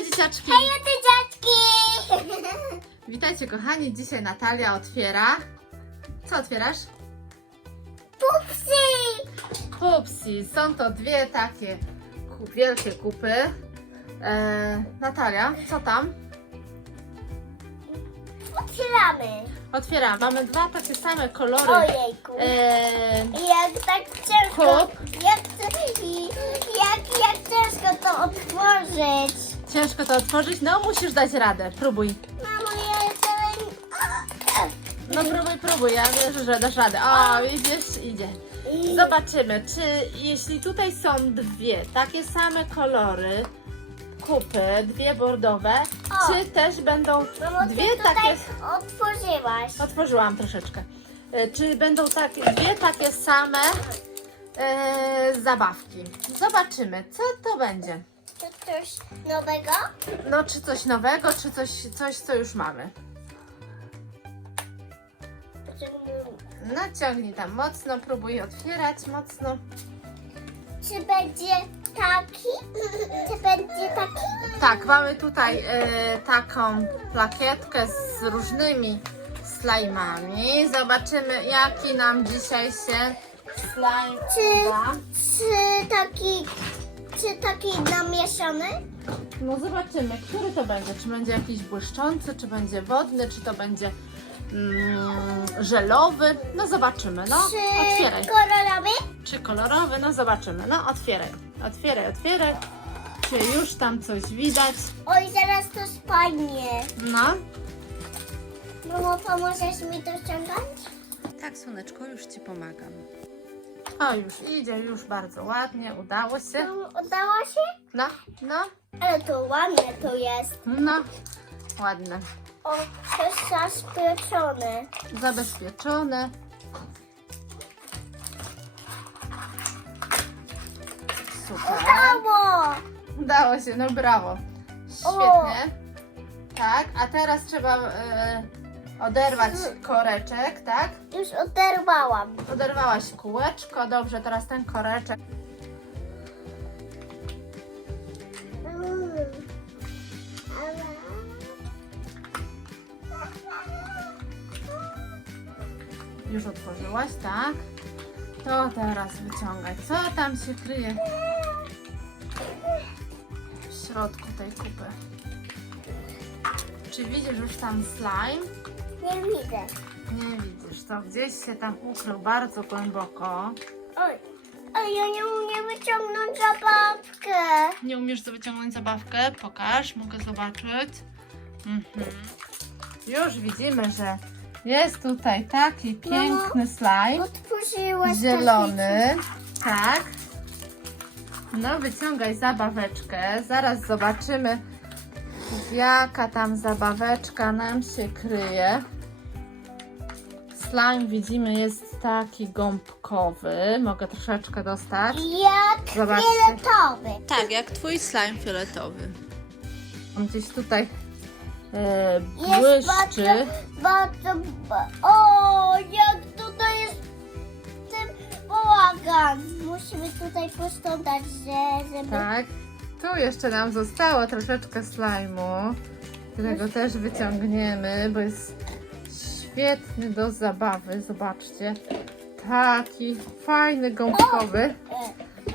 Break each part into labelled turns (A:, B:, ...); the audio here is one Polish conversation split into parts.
A: Hej dzieciaczki!
B: Hej, ty dziadki!
A: Witajcie kochani, dzisiaj Natalia otwiera. Co otwierasz?
B: Pupsy!
A: Pupsi. Są to dwie takie ku- wielkie kupy. E, Natalia, co tam?
B: Otwieramy.
A: Otwieram. Mamy dwa takie same kolory.
B: Ojejku.
A: E,
B: I jak tak ciężko,
A: Kup.
B: jak, to- i jak, jak ciężko to otworzyć.
A: Ciężko to otworzyć? No musisz dać radę. Próbuj.
B: Mamo, ja jestem...
A: No próbuj, próbuj. Ja wierzę, że dasz radę. O, widzisz? Idzie. Zobaczymy, czy jeśli tutaj są dwie takie same kolory kupy, dwie bordowe,
B: O.
A: czy też będą
B: Mamo,
A: dwie
B: ty tutaj
A: takie...
B: otworzyłaś.
A: Otworzyłam troszeczkę. E, Czy będą takie, dwie takie same e, zabawki? Zobaczymy, co to będzie.
B: To coś nowego?
A: No, czy coś nowego, czy coś, coś co już mamy. Naciągnij tam mocno, próbuj otwierać mocno.
B: Czy będzie taki? Czy będzie taki?
A: Tak, mamy tutaj e, taką plakietkę z różnymi slajmami. Zobaczymy, jaki nam dzisiaj się slime
B: Czy-
A: uda.
B: Czy taki... Czy taki namieszany?
A: No zobaczymy, który to będzie. Czy będzie jakiś błyszczący, czy będzie wodny, czy to będzie mm, żelowy. No zobaczymy, no.
B: Czy
A: Otwieraj.
B: kolorowy?
A: Czy kolorowy? No zobaczymy. No otwieraj. Otwieraj, otwieraj. Czy już tam coś widać?
B: Oj, zaraz to spadnie.
A: No.
B: Mamo, pomożesz mi to ściągać?
A: Tak, słoneczko, już Ci pomagam. O, już idzie, już bardzo ładnie, udało się.
B: Mamo, udało się?
A: No, no,
B: Ale to ładne to jest.
A: no, ładne.
B: O, to jest zaspieczone.
A: Zabezpieczone. Super.
B: Udało!
A: Udało się, no brawo. Świetnie. Tak, a teraz trzeba e, oderwać koreczek, tak?
B: Już oderwałam.
A: Oderwałaś kółeczko, dobrze, teraz ten koreczek. Już otworzyłaś, tak? To teraz wyciągaj. Co tam się kryje w środku tej kupy? Czy widzisz już tam slime?
B: Nie widzę.
A: Nie widzisz, to gdzieś się tam ukrył bardzo głęboko.
B: Oj, ale ja nie umiem wyciągnąć zabawkę.
A: Nie umiesz to wyciągnąć zabawkę? Pokaż, mogę zobaczyć. Mhm. Już widzimy, że jest tutaj taki piękny slime.
B: Otworzyłaś
A: Zielony. Tak. No, wyciągaj zabaweczkę. Zaraz zobaczymy, jaka tam zabaweczka nam się kryje. Slime widzimy jest taki gąbkowy. Mogę troszeczkę dostać.
B: Jak
A: Zobaczcie.
B: fioletowy.
A: Tak, jak twój slime fioletowy. Mam gdzieś tutaj e,
B: Jest
A: błyszczy.
B: bardzo, bardzo... ba- O, jak tutaj jest ten bałagan. Musimy tutaj posprzątać, że, żeby...
A: Tak. Tu jeszcze nam zostało troszeczkę slajmu, którego też wyciągniemy, bo jest świetny do zabawy. Zobaczcie. Taki fajny gąbkowy.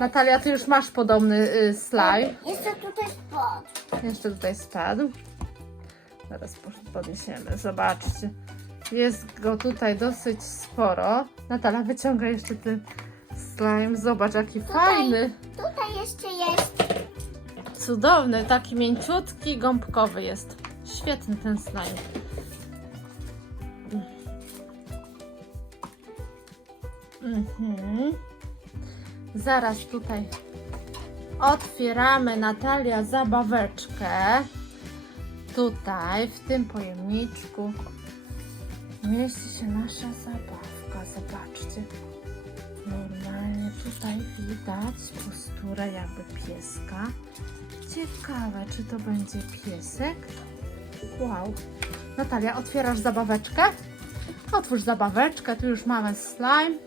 A: Natalia, ty już masz podobny y, slime.
B: Jeszcze tutaj spod.
A: Jeszcze tutaj spadł. Zaraz po- podniesiemy. Zobaczcie. Jest go tutaj dosyć sporo. Natalia, wyciąga jeszcze ten slime. Zobacz, jaki fajny.
B: Tutaj jeszcze jest.
A: Cudowny, taki mięciutki, gąbkowy jest. Świetny ten slime. Mhm. Zaraz tutaj otwieramy Natalia zabaweczkę. Tutaj, w tym pojemniczku mieści się nasza zabawka. Zobaczcie. Tutaj widać posturę jakby pieska. Ciekawe, czy to będzie piesek? Wow. Natalia, otwierasz zabaweczkę? Otwórz zabaweczkę, tu już mamy slime.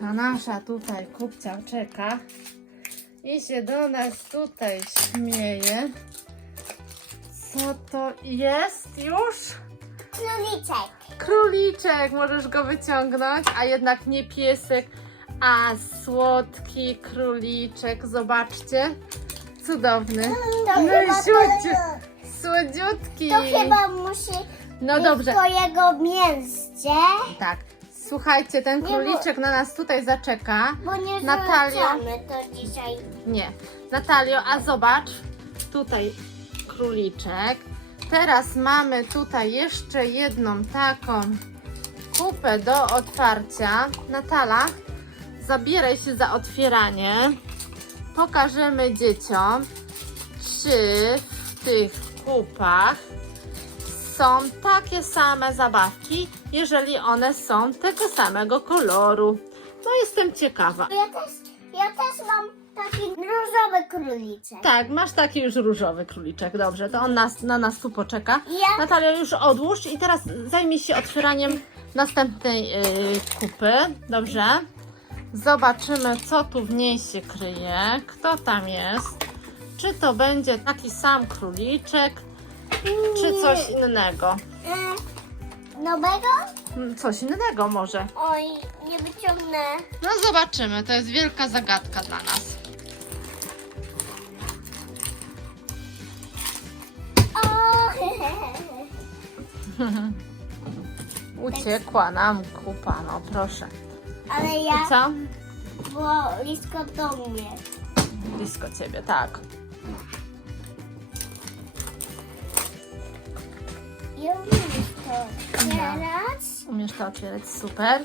A: Ta nasza tutaj kupcia czeka i się do nas tutaj śmieje. Co to jest już?
B: Króliczek.
A: Króliczek, możesz go wyciągnąć, a jednak nie piesek, a słodki króliczek. Zobaczcie. Cudowny.
B: To
A: No i
B: chyba to,
A: Słodziutki.
B: to chyba musi
A: No
B: być
A: dobrze.
B: twojego miejsce,
A: Tak. Słuchajcie, ten
B: bo-
A: króliczek na nas tutaj zaczeka.
B: bo nie
A: Natalia.
B: to dzisiaj.
A: Nie. Natalio, a zobacz. Tutaj króliczek. Teraz mamy tutaj jeszcze jedną taką kupę do otwarcia. Natala, zabieraj się za otwieranie. Pokażemy dzieciom, czy w tych kupach są takie same zabawki, jeżeli one są tego samego koloru. No jestem ciekawa.
B: Ja też, ja też mam taki różowy króliczek.
A: Tak, masz taki już różowy króliczek, dobrze, to on nas, na nas tu poczeka.
B: Ja,
A: Natalia, już odłóż i teraz zajmij się otwieraniem następnej yy, kupy, dobrze? Zobaczymy, co tu w niej się kryje, kto tam jest. Czy to będzie taki sam króliczek, czy coś innego?
B: y, nowego?
A: Mm, Coś innego może.
B: Oj, nie wyciągnę.
A: No zobaczymy, to jest wielka zagadka dla nas.
B: O,
A: Uciekła nam kupa, no proszę.
B: Ale
A: I
B: ja
A: co?
B: było blisko do mnie.
A: Blisko ciebie, tak.
B: Ja umiem to. Teraz
A: Umiesz to otwierać, super.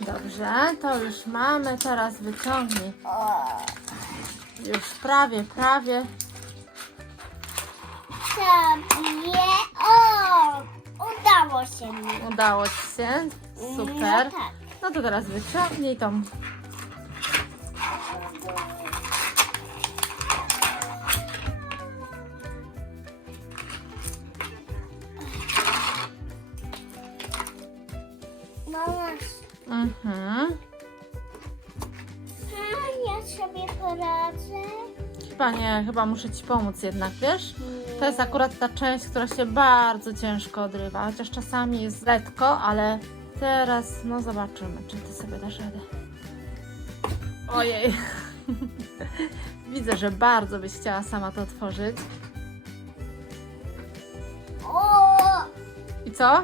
A: Dobrze, to już mamy, teraz wyciągnij.
B: o,
A: Już prawie, prawie.
B: sobie. O, udało się mi.
A: Udało Ci się,
B: No
A: super.
B: tak.
A: No to teraz wyciągnij tą.
B: Mama,
A: Mhm.
B: a ja sobie poradzę.
A: Chyba nie, chyba muszę Ci pomóc jednak, wiesz? To jest akurat ta część, która się bardzo ciężko odrywa, chociaż czasami jest letko, ale teraz no zobaczymy, czy Ty sobie dasz radę. Ojej. Widzę, że bardzo byś chciała sama to otworzyć.
B: O,
A: I co?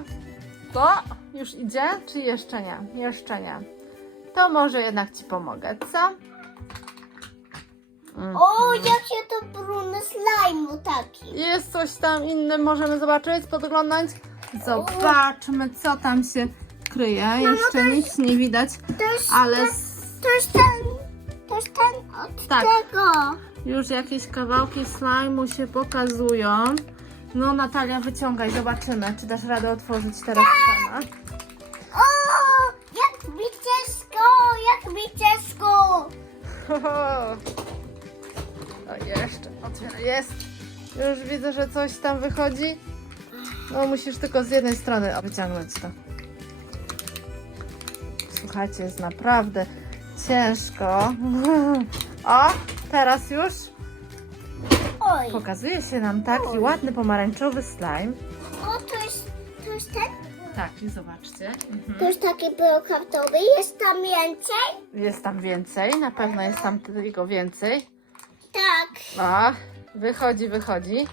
A: To już idzie, czy jeszcze nie? Jeszcze nie. To może jednak Ci pomogę, co? Mm.
B: o, jak się to brudny slajmu taki.
A: Jest coś tam innym, możemy zobaczyć, podglądać? Zobaczmy, co tam się kryje. Jeszcze nic nie widać,
B: To jest,
A: ale
B: to,
A: s-
B: to jest ten, to jest ten od
A: Tak.
B: tego.
A: już jakieś kawałki slajmu się pokazują. No Natalia, wyciągaj, zobaczymy, czy dasz radę otworzyć teraz sama.
B: O, jak biciesko, jak biciesko.
A: Ho, ho. O, jeszcze, otwieraj, jest. Już widzę, że coś tam wychodzi. No, musisz tylko z jednej strony wyciągnąć to. Słuchajcie, jest naprawdę ciężko. O, teraz już
B: Oj,
A: pokazuje się nam taki ładny pomarańczowy slime.
B: o, to jest, to jest ten,
A: Tak, i zobaczcie. Mhm.
B: to jest taki brokatowy, jest tam więcej?
A: Jest tam więcej, na pewno jest tam tego więcej.
B: Tak.
A: O, wychodzi, wychodzi.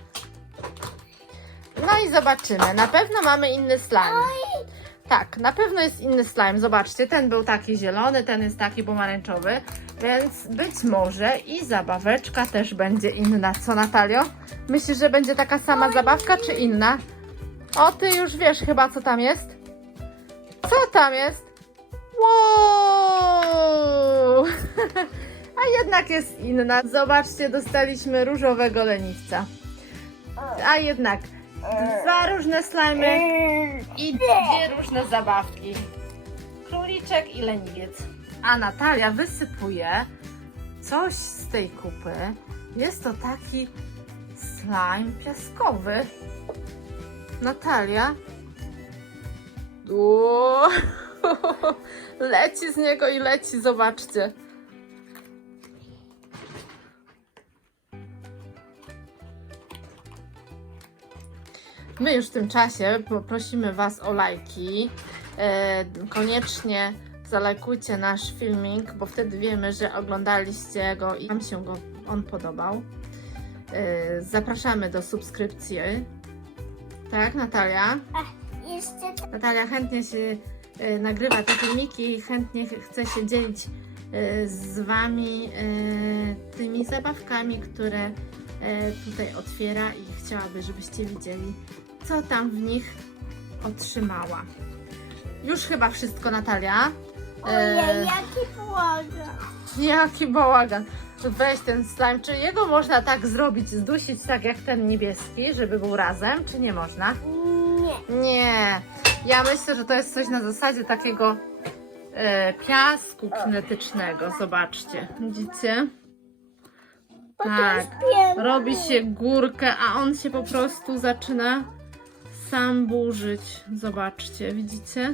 A: No i zobaczymy. Na pewno mamy inny slime.
B: Oj,
A: Tak, na pewno jest inny slime. Zobaczcie, ten był taki zielony, ten jest taki pomarańczowy. Więc być może i zabaweczka też będzie inna. Co, Natalio? Myślisz, że będzie taka sama zabawka, czy inna? O, ty już wiesz chyba, co tam jest. Co tam jest? Wow! A jednak jest inna. Zobaczcie, dostaliśmy różowego leniwca. A jednak dwa różne slimy i dwie różne zabawki. Króliczek i leniwiec. A Natalia wysypuje coś z tej kupy. Jest to taki slime piaskowy. Natalia. O, leci z niego i leci, zobaczcie. My już w tym czasie poprosimy Was o lajki. E, koniecznie zalajkujcie nasz filmik, bo wtedy wiemy, że oglądaliście go i Wam się go on podobał. E, zapraszamy do subskrypcji. Tak, Natalia?
B: Jeszcze
A: Natalia chętnie się e, nagrywa te filmiki i chętnie ch- chce się dzielić z Wami tymi zabawkami, które tutaj otwiera i chciałaby, żebyście widzieli, co tam w nich otrzymała. Już chyba wszystko, Natalia. E,
B: Ojej, jaki bałagan.
A: Jaki bałagan. Weź ten slime. Czy jego można tak zrobić, zdusić tak jak ten niebieski, żeby był razem, czy nie można?
B: Nie.
A: Nie. Ja myślę, że to jest coś na zasadzie takiego e, piasku kinetycznego. Zobaczcie. Widzicie? Tak. Robi się górkę, a on się po prostu zaczyna sam burzyć. Zobaczcie, widzicie?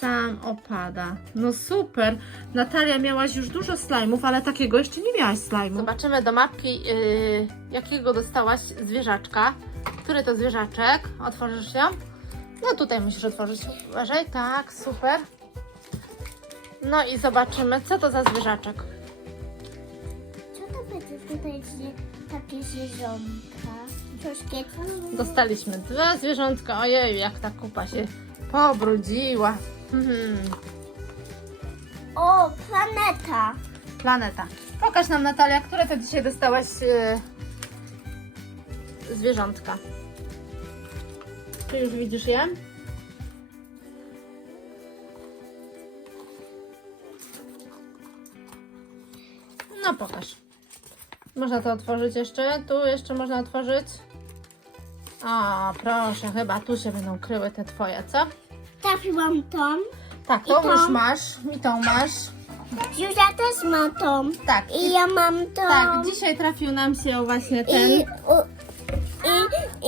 A: Sam opada. No super. Natalia, miałaś już dużo slajmów, ale takiego jeszcze nie miałaś slajmu. Zobaczymy do mapki, yy, jakiego dostałaś zwierzaczka. Który to zwierzaczek? Otworzysz ją? No tutaj musisz otworzyć. Uważaj. Tak, super. No i zobaczymy, co to za zwierzaczek.
B: Co to będzie tutaj takie zwierzątka?
A: Dostaliśmy dwa zwierzątka. Ojej, jak ta kupa się pobrudziła. Mhm.
B: O, planeta.
A: Planeta. Pokaż nam, Natalia, które to dzisiaj dostałaś e, zwierzątka. Czy już widzisz je? No pokaż. Można to otworzyć jeszcze? Tu jeszcze można otworzyć? O, proszę, chyba tu się będą kryły te twoje, co?
B: Trafiłam tą.
A: Tak,
B: I
A: tą
B: tą?
A: już masz, mi tą masz.
B: Zuzia też ma tą.
A: Tak,
B: I ja mam tą.
A: tak, dzisiaj trafił nam się właśnie ten.
B: I, u,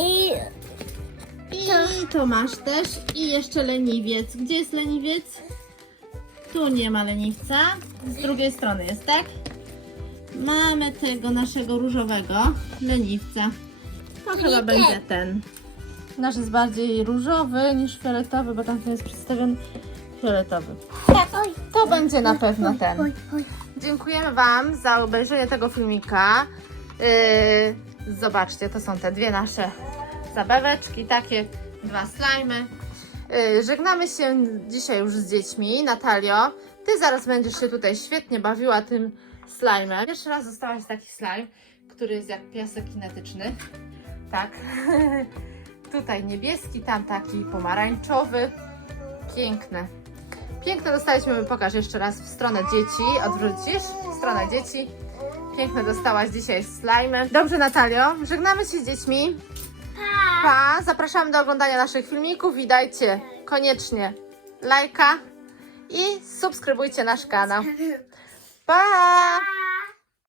B: i, i
A: I to masz też. I jeszcze leniwiec. Gdzie jest leniwiec? Tu nie ma leniwca. Z drugiej strony jest, tak? Mamy tego naszego różowego leniwca. To chyba
B: ten.
A: będzie ten. Nasz jest bardziej różowy niż fioletowy, bo tamten jest przedstawiony fioletowy.
B: Oj,
A: To będzie na pewno ten.
B: oj, oj.
A: Dziękujemy Wam za obejrzenie tego filmika. Yy, zobaczcie, to są te dwie nasze zabaweczki, takie dwa slajmy. Yy, żegnamy się dzisiaj już z dziećmi. Natalio, Ty zaraz będziesz się tutaj świetnie bawiła tym slajmem. Pierwszy raz dostałaś taki slime, który jest jak piasek kinetyczny. Tak. tutaj niebieski, tam taki pomarańczowy. Piękne. Piękne dostaliśmy, pokaż jeszcze raz w stronę dzieci, odwrócisz, w stronę dzieci. Piękne dostałaś dzisiaj slime. Dobrze Natalio, żegnamy się z dziećmi. Pa, zapraszamy do oglądania naszych filmików i dajcie koniecznie lajka i subskrybujcie nasz kanał. Pa!